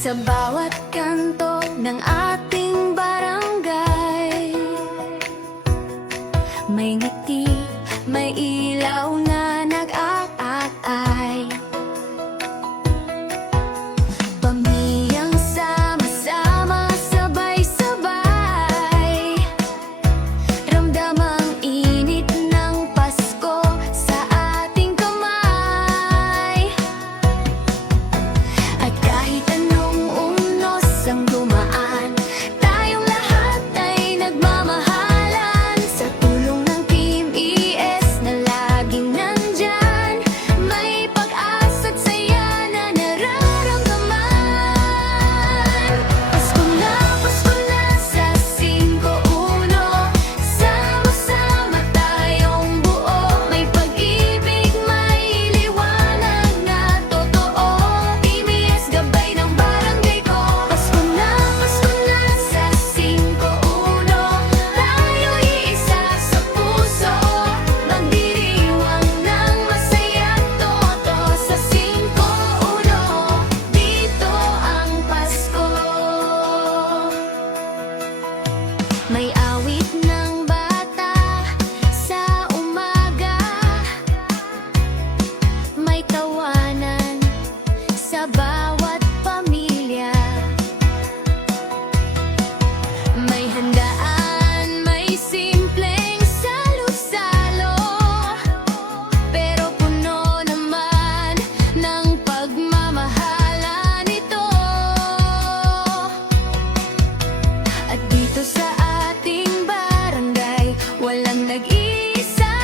Sa bawat kanto ng ating barangay, may ngiti, may ilaw na nag-aakay. Pamilyang sama-sama, sabay-sabay, ramdam ang init ng Pasko sa ating kamay. At kahit anong unos ang dumaan, tayong lahat ay nagmamahalan. Sa tulong ng Team ES na laging nandyan, may pag-asa't saya na nararamdaman. Pasko na sa 5-1, sama-sama tayong buo. May pag-ibig, may liwanag na totoo. Team ES, gabay ng barangay ko. Pasko na sa 5-1, tayo iisa sa puso. Magdiriwang ng masaya't toto sa 5-1, dito ang Pasko. May awit ng bata sa umaga, may tawanan sa bawat pamilya. May handaan, may simpleng salo-salo, pero puno naman ng pagmamahalan ito. At dito sa ating barangay, walang nag-iisa,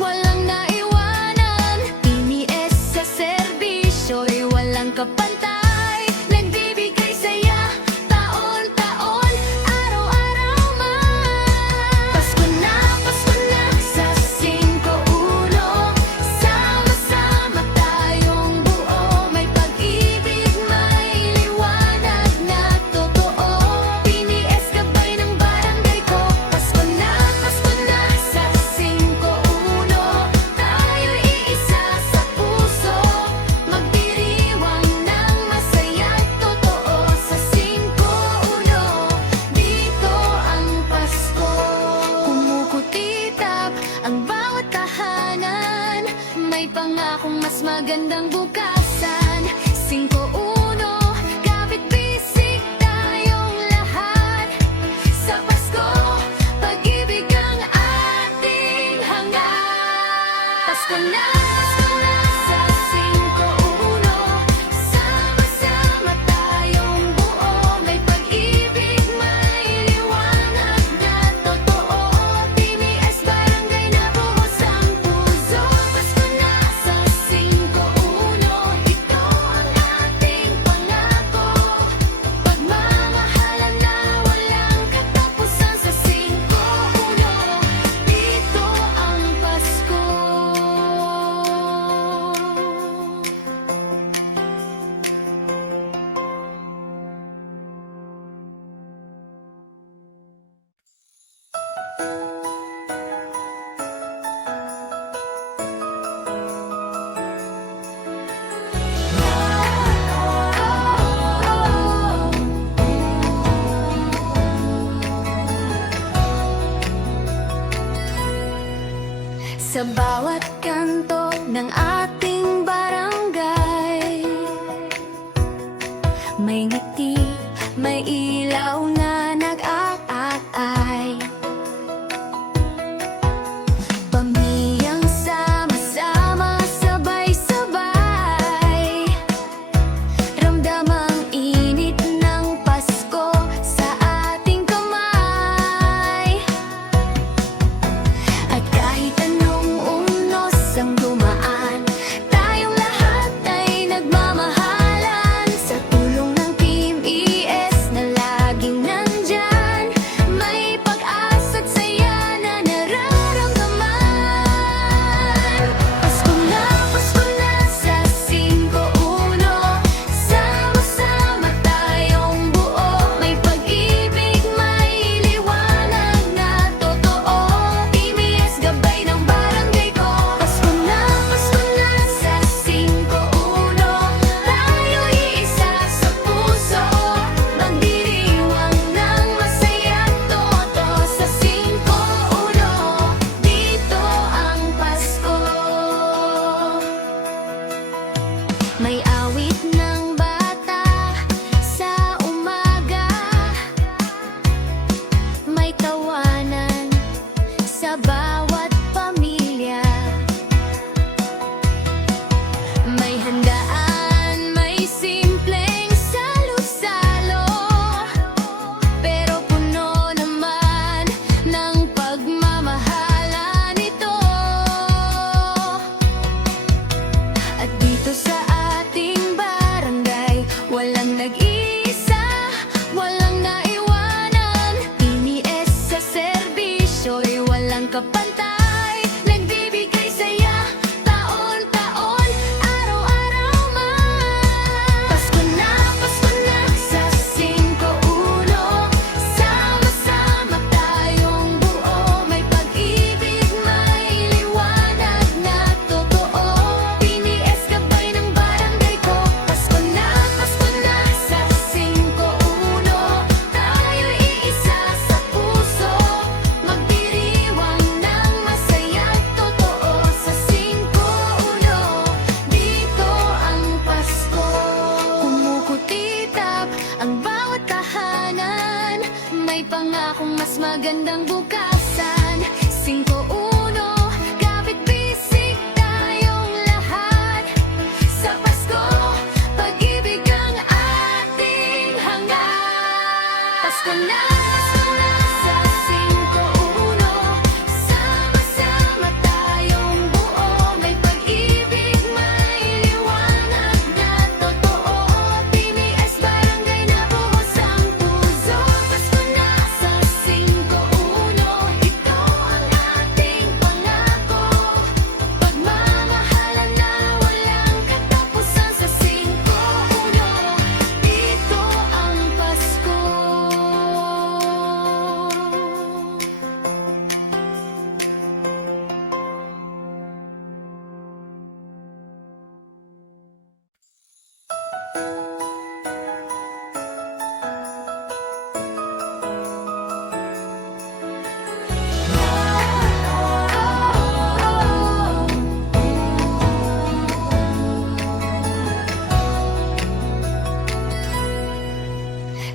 walang naiwanan. Team ES sa serbisyo'y walang kapantay, nagbibigay saya taon-taon, araw-araw man. Pasko na sa 5-1, sama-sama tayong buo. May pag-ibig, may liwanag na totoo. Team ES, gabay ng barangay ko. Pasko na sa 5-1, tayo'y iisa sa puso. Magdiriwang ng masaya't totoo sa 5-1, dito ang Pasko. Kumukutitap ang bawat tahanan, may pangakong mas magandang bukasan. 5-1, kapit-bisig tayong lahat. Sa Pasko, pag-ibig ang ating hangad. Pasko na sa 5-1, sama-sama tayong buo. May pag-ibig, may liwanag na totoo. Team ES, barangay na buhos ang puso. Pasko na sa 5-1, ito ang ating pangako. Pagmamahalan na walang katapusan sa 5-1, dito ang Pasko. Sa bawat kanto ng ating barangay, may ngiti, may ilaw na nag-aakay. Pamilyang sama-sama, sabay-sabay, ramdam ang init ng Pasko sa ating kamay. At kahit anong magandang bukasan. 5-1, kapit bisig tayong lahat. Sa Pasko, pag-ibig ang ating hangad. Pasko na sa 5-1, sama-sama tayong buo. May pag-ibig, may liwanag na totoo. PBS Barangay na buhos ang puso. Pasko na sa 5-1, ito ang ating pangako. Pagmamahalan na walang katapusan sa 5-1, ito ang Pasko.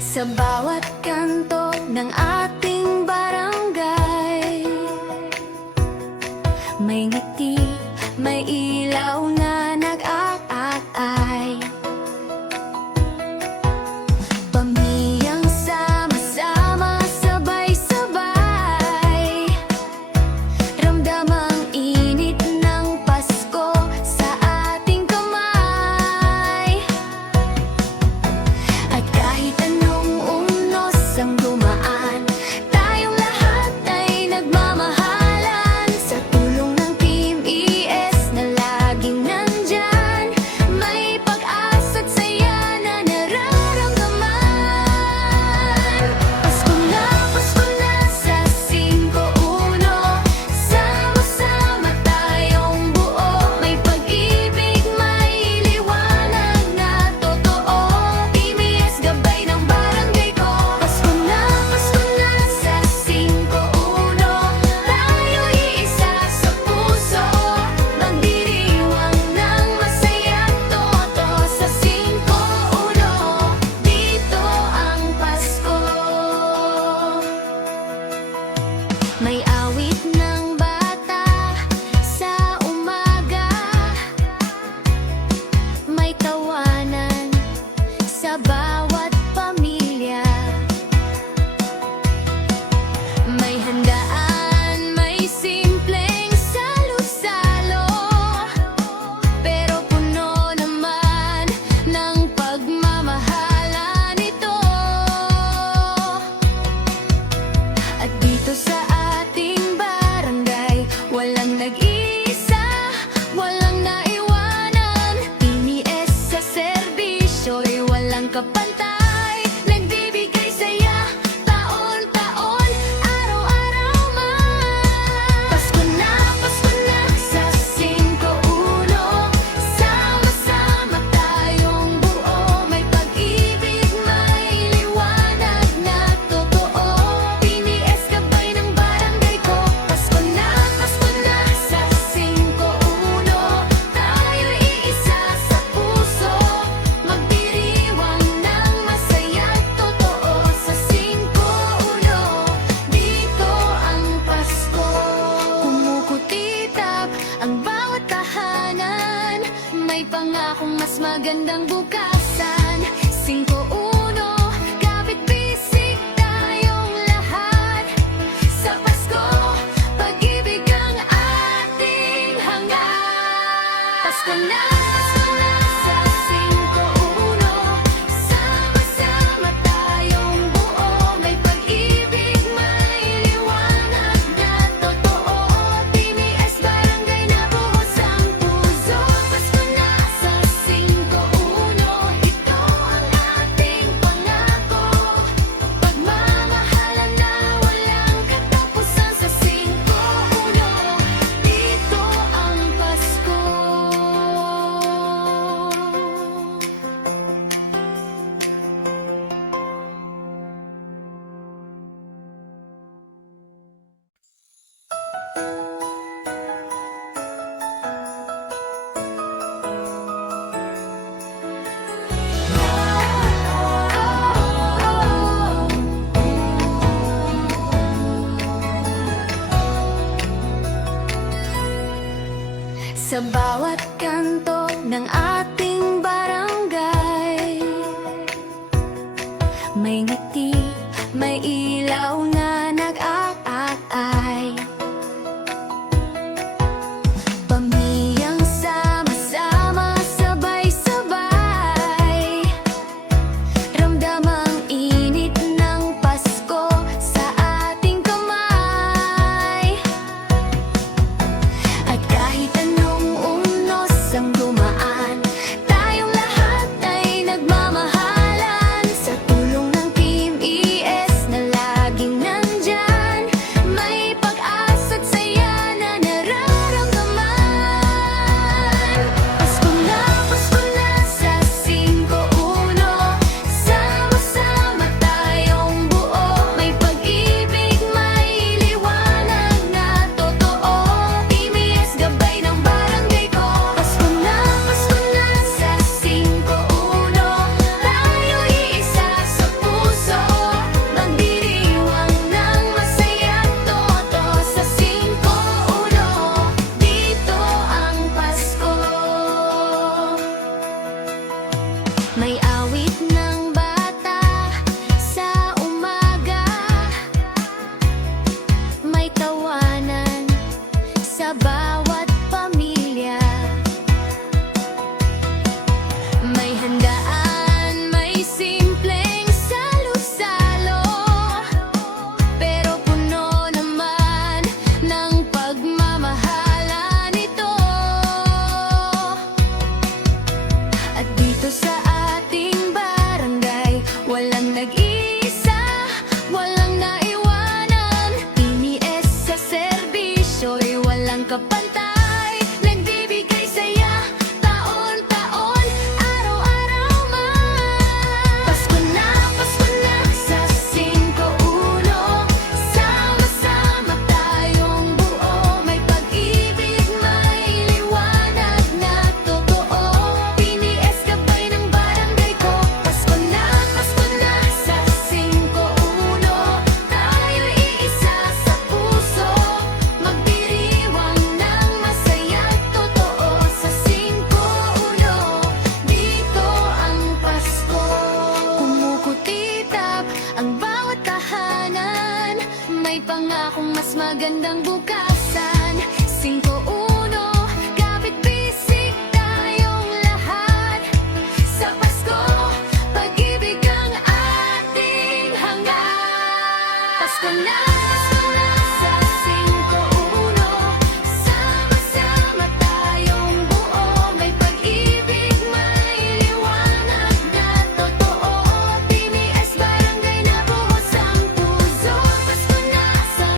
Sa bawat kanto ng ating barangay, may ngiti, may ilaw na nag-aakay. Pamilyang sama-sama, sabay-sabay, ramdam ang init ng Pasko sa ating kamay. At kahit anong unos ang dumaan, tayong lahat ay nagmamahalan. Sa tulong ng Team ES na laging nandyan, may pag-asa't saya na nararamdaman. Pasko na sa 5-1, sama-sama tayong buo. May pag-ibig, may liwanag na totoo. PBS gabay ng barangay ko. Pasko na sa 5-1, tayo iisa sa puso. Magdiriwang ng masaya't toto sa 5-1, dito ang Pasko. May awit ng bata sa umaga, may tawanan sa bawat pamilya. May handaan, may simpleng salo-salo, pero puno naman ng pagmamahalan ito. At dito sa ating barangay, walang nag-iisa, walang naiwanan. PBS sa serbisyo'y walang kapantay, nagbibigay saya taon-taon, araw-araw man. Pasko na sa 5-1, sama-sama tayong buo. May pag-ibig, may liwanag na totoo. PBS gabay ng barangay ko. Pasko na sa 5-1, tayo iisa sa puso. Magdiriwang ng masaya't totoo sa 5-1, dito ang Pasko. Kumukutitap ang bawat tahanan, may pangakong mas magandang bukasan. 5-1, kapit bisig tayong lahat. Sa Pasko, pag-ibig ang ating hangad. Pasko na sa 5-1, sama-sama tayong buo. May pag-ibig, may liwanag na totoo. PBS Barangay na buhos ang puso. Pasko na sa 5-1, ito ang Sa bawat kanto ng ating barangay, may ngiti, may ilaw na nag-aakay. Pamilyang sama-sama, sabay-sabay, ramdam ang init ng Pasko sa ating kamay. At kahit anong unos ang dumaan, tayong lahat ay nagmamahalan. Sa tulong ng Team ES na laging nandyan, may pag-asa't saya na nararamdaman. Pasko na sa 5-1, sama-sama tayong buo. May pag-ibig, may liwanag na totoo. Team ES, gabay ng barangay ko. Pasko na sa 5-1, tayo iisa sa puso. Magdiriwang ng masaya't toto sa 5-1, dito ang Pasko. May awit ng bata sa umaga, may tawanan sa bawat pamilya. May handaan, may simpleng salo-salo, pero puno naman ng pagmamahalan ito. At dito sa ating barangay, walang nag-iisa, walang naiwanan. Tinies sa serbisyo'y walang kapantay, nagbibigay saya taon-taon, araw-araw man. Pasko na sa 5-1, sama-sama tayong buo. May pag-ibig, may liwanag na totoo. PNS, gabay ng barangay ko. Pasko na sa 5-1, tayo iisa sa puso. Magdiriwang ng masaya't totoo sa 5-1, dito ang Pasko. Kumukutitap ang bawat tahanan, may pangakong mas magandang bukas.